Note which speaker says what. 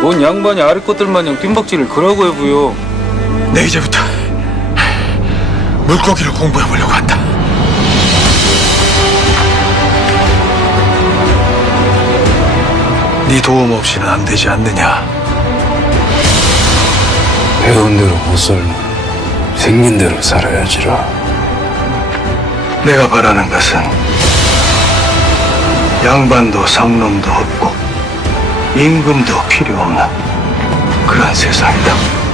Speaker 1: 뭔 양반이 아래 것들 마냥 뜀박질을 그러고 해부요.
Speaker 2: 내 이제부터 물고기를 공부해 보려고 한다. 네 도움 없이는 안 되지 않느냐?
Speaker 3: 배운 대로 못 살면 생긴 대로 살아야지라.
Speaker 2: 내가 바라는 것은 양반도 상놈도 없고 임금도 필요 없는 그런 세상이다.